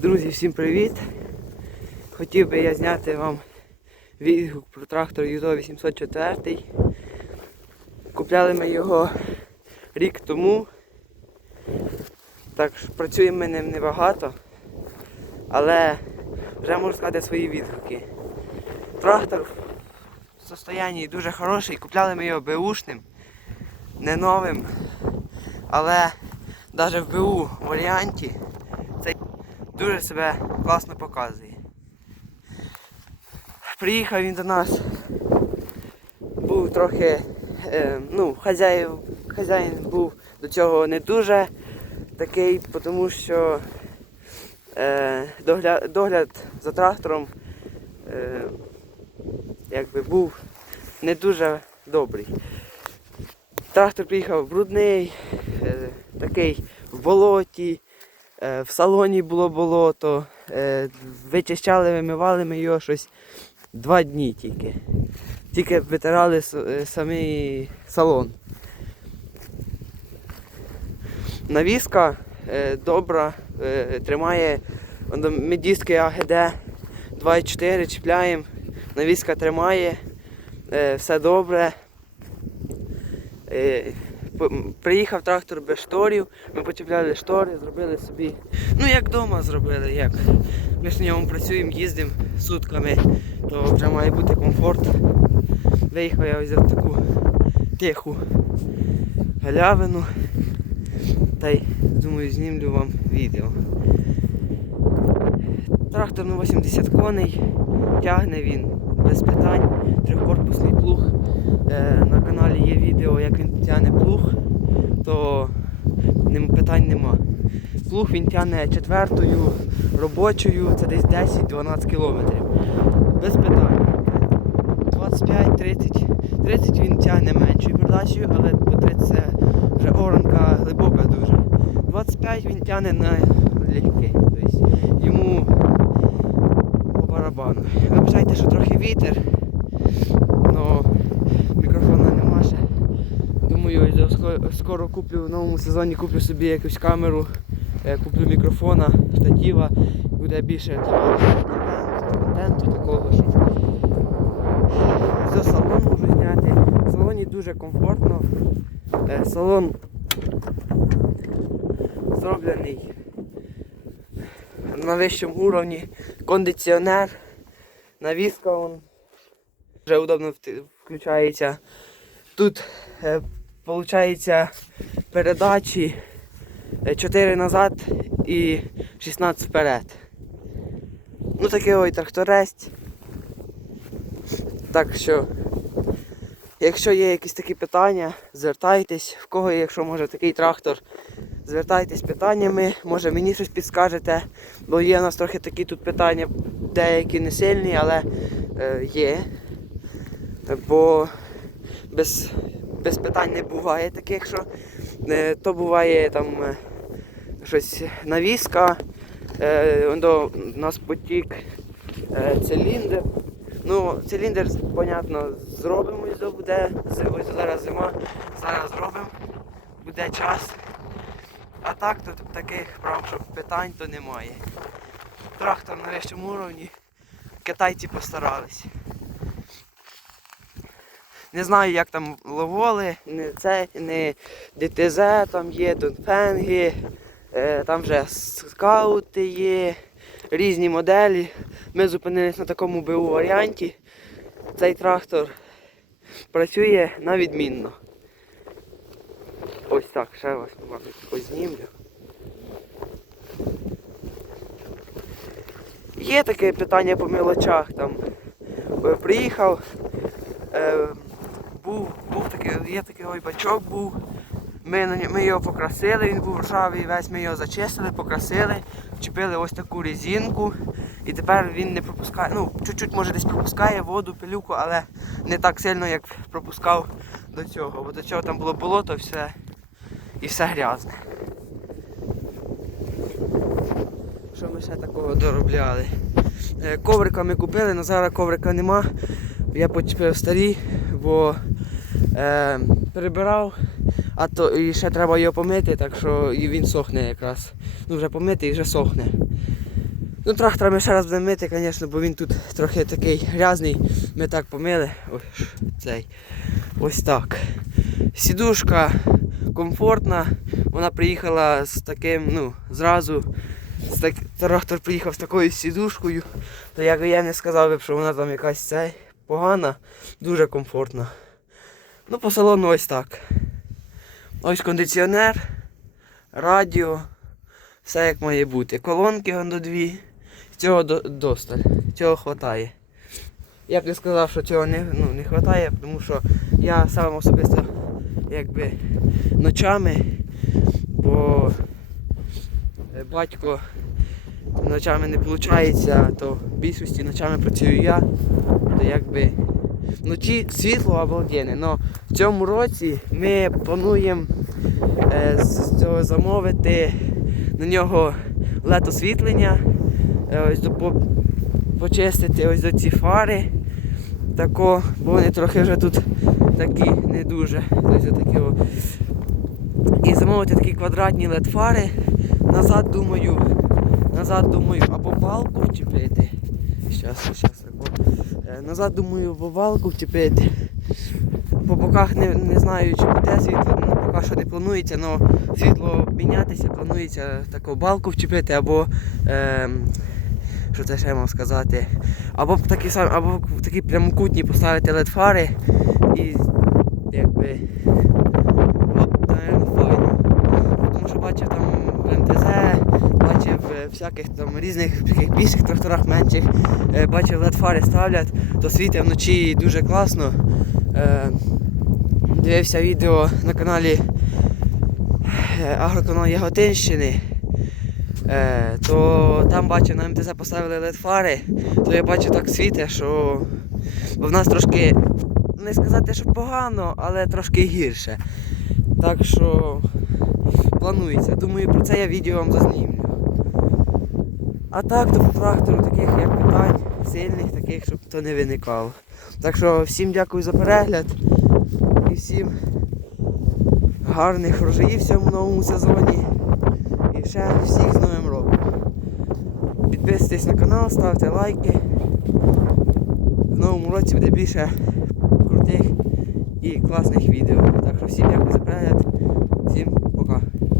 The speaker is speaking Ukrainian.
Друзі, всім привіт! Хотів би я зняти вам відгук про трактор Юзо 804. Купляли ми його рік тому. Так що працюємо ми ним небагато, але вже можу сказати свої відгуки. Трактор в состоянні дуже хороший, купляли ми його беушним, не новим, але навіть в БУ варіанті дуже себе класно показує. Приїхав він до нас, був трохи, е, ну, хазяїн, хазяїн був до цього не дуже такий, тому що е, догляд, догляд за трактором е, якби був не дуже добрий. Трактор приїхав брудний, е, такий в болоті, в салоні було болото, е, вичищали, вимивали ми його щось два дні тільки. Тільки витирали е, самий салон. Навіска е, добра, е, тримає ми диски АГД 2,4 чіпляємо, навіска тримає, е, все добре. Приїхав трактор без шторів, ми почепляли штори, зробили собі. Ну як вдома зробили, як. Ми ж на ньому працюємо, їздимо сутками, то вже має бути комфорт. Виїхав я взяв таку тиху галявину. Та й думаю знімлю вам відео. Трактор на 80 коней, тягне він без питань, трьохкорпусний плуг. Е, на каналі є відео, як він тягне плуг, то питань нема. Плуг він тягне четвертою робочою, це десь 10-12 кілометрів. Без питань. 25-30. 30 він тягне меншою передачею, але по 30 це вже оранка глибока дуже. 25 він тягне на легкий. Тобто йому по барабану. Вибачайте, що трохи вітер, але мікрофона нема ще. Думаю, скоро куплю в новому сезоні куплю собі якусь камеру, е, куплю мікрофона, штатива, буде більше контенту, контенту такого, щоб за салон можу зняти. В салоні дуже комфортно. Е, Салон зроблений на вищому уровні. Кондиціонер, навіска он вже удобно включається. Тут е, виходить передачі 4 назад і 16 вперед. Ну такий ой тракторець. Так що, якщо є якісь такі питання, звертайтесь, в кого, є, якщо може такий трактор, звертайтесь питаннями, може мені щось підскажете, бо є у нас трохи такі тут питання, деякі не сильні, але е, є. Бо без, без питань не буває таких, що е, то буває там е, щось навіска, е, до, нас потік циліндр. Ну, циліндр, понятно, зробимо і буде. Зараз зима, зараз зробимо, буде час. А так тут таких прям, щоб питань то немає. Трактор на вищому уровні. Китайці постарались. Не знаю, як там ловоли, не це, не ДТЗ, там є Донфенги, е, там вже скаути є, різні моделі. Ми зупинились на такому БУ варіанті. Цей трактор працює на відмінно. Ось так, ще вас познімлю. Є таке питання по мелочах там. Е, Приїхав, е, був, був такий, є такий ой бачок був. Ми, ми його покрасили, він був ржавий, весь ми його зачистили, покрасили, вчепили ось таку резинку. І тепер він не пропускає, ну, чуть-чуть може десь пропускає воду, пилюку, але не так сильно, як пропускав до цього. Бо до цього там було болото все і все грязне. Що ми ще такого доробляли? Е, Коврика ми купили, але зараз коврика нема. Я почепив старі, бо е, перебирав, а то і ще треба його помити, так що і він сохне якраз. Ну вже помити і вже сохне. Ну, трактор ми ще раз будемо мити, звісно, бо він тут трохи такий грязний. Ми так помили. Ой, цей. Ось так. Сідушка комфортна. Вона приїхала з таким, ну, зразу. З так... Трактор приїхав з такою сідушкою. То як я не сказав би, що вона там якась цей погана, дуже комфортна. Ну, по салону ось так. Ось кондиціонер, радіо, все як має бути. Колонки до дві. Цього до, досталь. Цього хватає. Я б не сказав, що цього не, ну, не хватає, тому що я сам особисто якби ночами, бо е, батько ночами не виходить, то в більшості ночами працюю я, то якби вночі світло обалденне. Но в цьому році ми плануємо е, з цього замовити на нього led освітлення, е, ось до, по, почистити ось до ці фари. Тако, бо вони трохи вже тут такі не дуже. Ось такі о. І замовити такі квадратні led фари. Назад думаю, назад думаю, або балку вчепити. Щас, щас, або. Е, Назад думаю, або балку вчепити. По боках не, не знаю, чи буде світло, ну, поки що не планується, але світло мінятися, планується таку балку вчепити, або ем, що це ще мав сказати, або такі самі, або в такі прямокутні поставити LED фари і якби от, наверно, файно. Тому що бачив там в МТЗ, бачив е, всяких там різних таких більших тракторах менших, е, бачив LED фари ставлять, то світить вночі дуже класно. Е, Дивився відео на каналі е, Агроканал Яготинщини. То там бачив на МТЗ поставили LED фари, то я бачу так світить, що в нас трошки, не сказати, що погано, але трошки гірше. Так що планується. Думаю, про це я відео вам зазнімлю. А так, по трактору таких як питань сильних, таких, щоб то не виникало. Так що всім дякую за перегляд і всім гарних врожаїв в цьому новому сезоні. І ще всіх з Новим роком. Підписуйтесь на канал, ставте лайки. В новому році буде більше крутих і класних відео. Так що всім дякую за перегляд. Всім